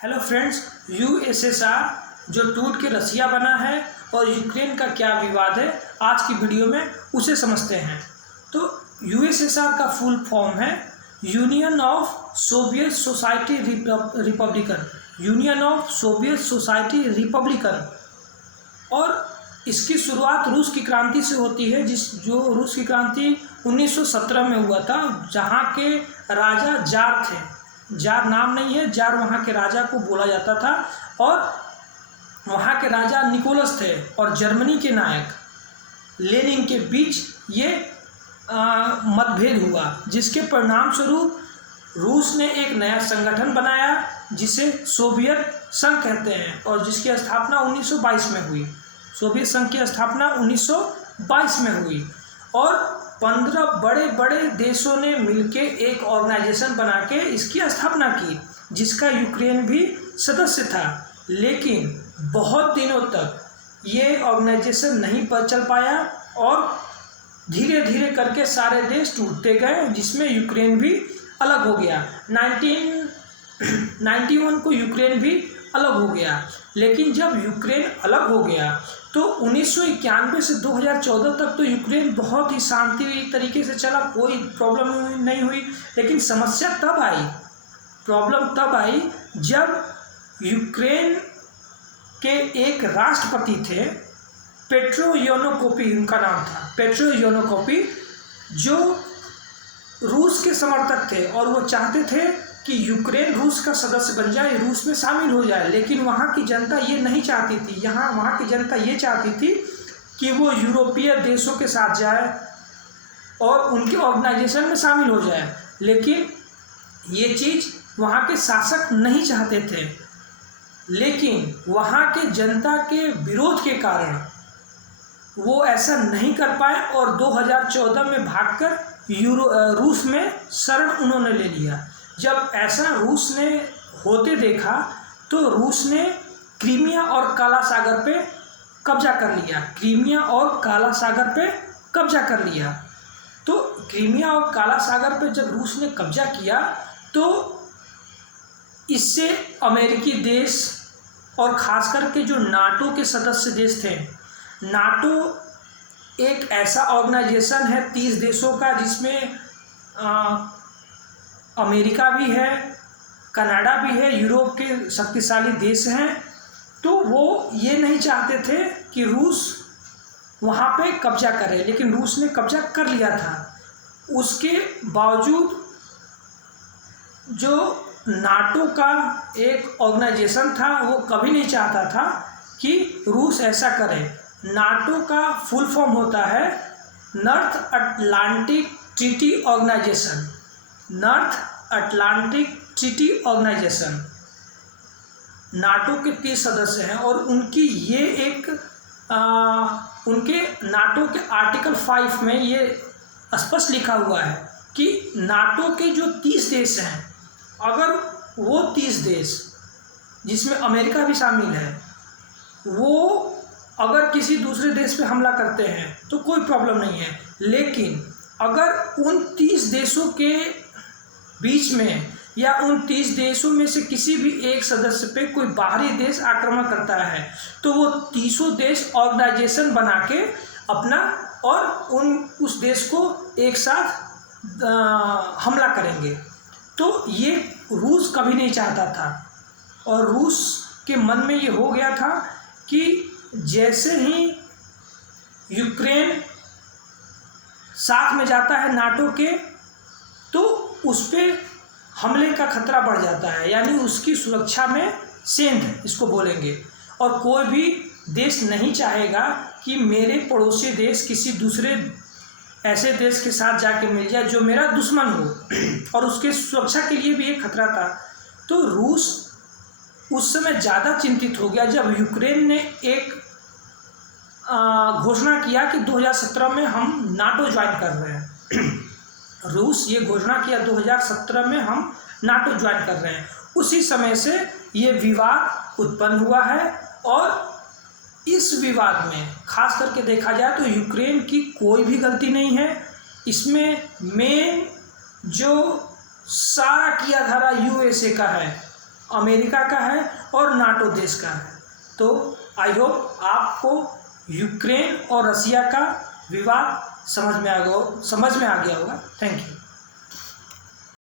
Hello friends, USSR जो टूट के रसिया बना है और यूक्रेन का क्या विवाद है, आज की वीडियो में उसे समझते हैं। तो यूएसएसआर का फुल फॉर्म है union of Soviet society Republican, union of Soviet society Republican. और इसकी शुरुआत रूस की क्रांति से होती है, जो रूस की क्रांति 1917 में हुआ था, जहाँ के राजा जार थे। जार नाम नहीं है, जार वहाँ के राजा को बोला जाता था। और वहाँ के राजा निकोलस थे और जर्मनी के नायक लेनिन के बीच ये मतभेद हुआ, जिसके परिणाम स्वरूप रूस ने एक नया संगठन बनाया जिसे सोवियत संघ कहते हैं, और जिसकी स्थापना 1922 में हुई। सोवियत संघ की स्थापना 1922 में हुई और 15 बड़े बड़े देशों ने मिलकर एक ऑर्गेनाइजेशन बना के इसकी स्थापना की, जिसका यूक्रेन भी सदस्य था। लेकिन बहुत दिनों तक ये ऑर्गेनाइजेशन नहीं चल पाया और धीरे धीरे करके सारे देश टूटते गए, जिसमें यूक्रेन भी अलग हो गया। 1991 को यूक्रेन भी अलग हो गया। लेकिन जब यूक्रेन अलग हो गया तो 1991 से 2014 तक तो यूक्रेन बहुत ही शांति तरीके से चला, कोई प्रॉब्लम नहीं हुई। लेकिन समस्या प्रॉब्लम तब आई जब यूक्रेन के एक राष्ट्रपति थे, पेट्रो यानुकोविच उनका नाम था, पेट्रो यानुकोविच, जो रूस के समर्थक थे और वो चाहते थे कि यूक्रेन रूस का सदस्य बन जाए, रूस में शामिल हो जाए। लेकिन वहाँ की जनता ये नहीं चाहती थी। वहाँ की जनता ये चाहती थी कि वो यूरोपीय देशों के साथ जाए और उनके ऑर्गेनाइजेशन में शामिल हो जाए। लेकिन ये चीज़ वहाँ के शासक नहीं चाहते थे। लेकिन वहाँ के जनता के विरोध के कारण वो ऐसा नहीं कर पाए और 2014 में भागकर रूस में शरण उन्होंने ले लिया। जब ऐसा रूस ने होते देखा तो रूस ने क्रीमिया और काला सागर पे कब्जा कर लिया। क्रीमिया और काला सागर पे कब्जा कर लिया। तो क्रीमिया और काला सागर पे जब रूस ने कब्जा किया तो इससे अमेरिकी देश और खास करके जो नाटो के सदस्य देश थे, नाटो एक ऐसा ऑर्गेनाइजेशन है 30 देशों का, जिसमें अमेरिका भी है, कनाडा भी है, यूरोप के शक्तिशाली देश हैं। तो वो ये नहीं चाहते थे कि रूस वहाँ पे कब्जा करे, लेकिन रूस ने कब्जा कर लिया था। उसके बावजूद जो नाटो का एक ऑर्गेनाइजेशन था वो कभी नहीं चाहता था कि रूस ऐसा करे। नाटो का फुल फॉर्म होता है North Atlantic Treaty Organization, North Atlantic Treaty Organization. NATO के 30 सदस्य हैं और उनकी ये एक उनके नाटो के आर्टिकल 5 में ये स्पष्ट लिखा हुआ है कि नाटो के जो 30 देश हैं, अगर वो 30 देश जिसमें अमेरिका भी शामिल है, वो अगर किसी दूसरे देश पे हमला करते हैं तो कोई प्रॉब्लम नहीं है। लेकिन अगर उन 30 देशों के बीच में या उन 30 देशों में से किसी भी एक सदस्य पे कोई बाहरी देश आक्रमण करता है तो वो 30 देश ऑर्गेनाइजेशन बना के अपना और उस देश को एक साथ हमला करेंगे। तो ये रूस कभी नहीं चाहता था और रूस के मन में ये हो गया था कि जैसे ही यूक्रेन साथ में जाता है नाटो के, तो उस पर हमले का खतरा बढ़ जाता है, यानी उसकी सुरक्षा में सेंध इसको बोलेंगे। और कोई भी देश नहीं चाहेगा कि मेरे पड़ोसी देश किसी दूसरे ऐसे देश के साथ जाके मिल जाए जो मेरा दुश्मन हो, और उसके सुरक्षा के लिए भी एक खतरा था। तो रूस उस समय ज़्यादा चिंतित हो गया जब यूक्रेन ने एक घोषणा किया कि 2017 में हम नाटो ज्वाइन कर रहे हैं। रूस ये घोषणा किया 2017 में हम नाटो ज्वाइन कर रहे हैं। उसी समय से ये विवाद उत्पन्न हुआ है और इस विवाद में खास करके देखा जाए तो यूक्रेन की कोई भी गलती नहीं है। इसमें मेन जो सारा किया धारा यूएसए का है अमेरिका का है और नाटो देश का है। तो आई होप आपको यूक्रेन और रसिया का विवाद समझ में आ गया होगा। Thank you.